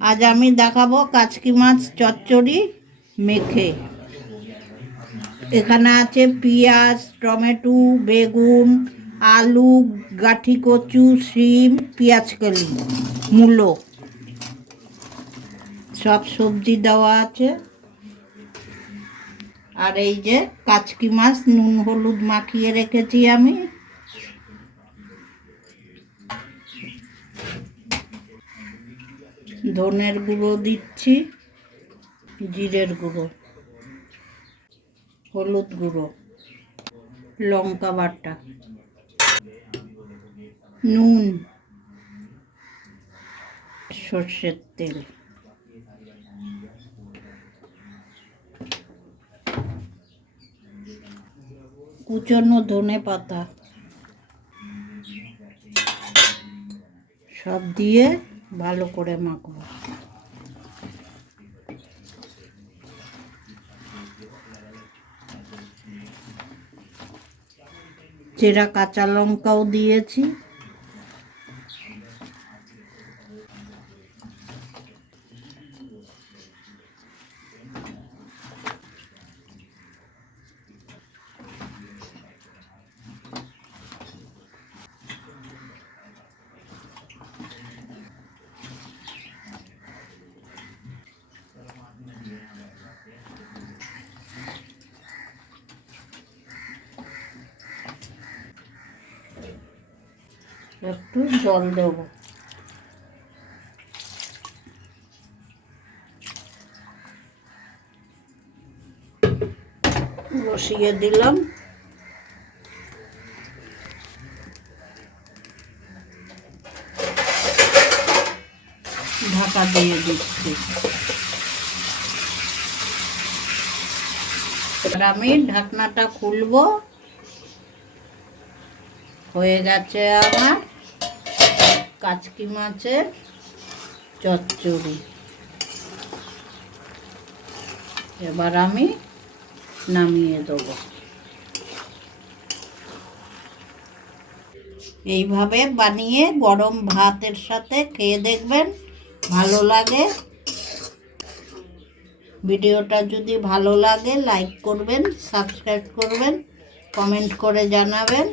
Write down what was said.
আজ আমি দেখাবো কাচকি মাছ চচ্চড়ি মেখে। এখানে আছে পেঁয়াজ, টমেটো, বেগুন, আলু, গাঠি কচু, শিম পেঁয়াজকলি মূলো। সব সবজি দেওয়া আছে। আর এই যে কাচকি মাছ নুন হলুদ মাখিয়ে রেখেছি আমি। ধনের গুঁড়ো দিচ্ছি, জিরের গুঁড়ো, হলুদ গুঁড়ো, লঙ্কা বাটা, নুন, সর্ষের তেল। কুচনো ধনে পাতা, সব দিয়ে ভালো করে মাখবো চেরা কাঁচা লঙ্কাও দিয়েছি। একটু জল দেবো। বসিয়ে দিলাম। ঢাকা দিয়ে দিচ্ছি। আমি ঢাকনাটা খুলবো। হয়ে গেছে আমার। কাচকি মাছের চচ্চড়ি। এবার আমি নামিয়ে দেবো। এইভাবে বানিয়ে গরম ভাতের সাথে খেয়ে দেখবেন ভালো লাগে। ভিডিওটা যদি ভালো লাগে লাইক করবেন সাবস্ক্রাইব করবেন কমেন্ট করে জানাবেন।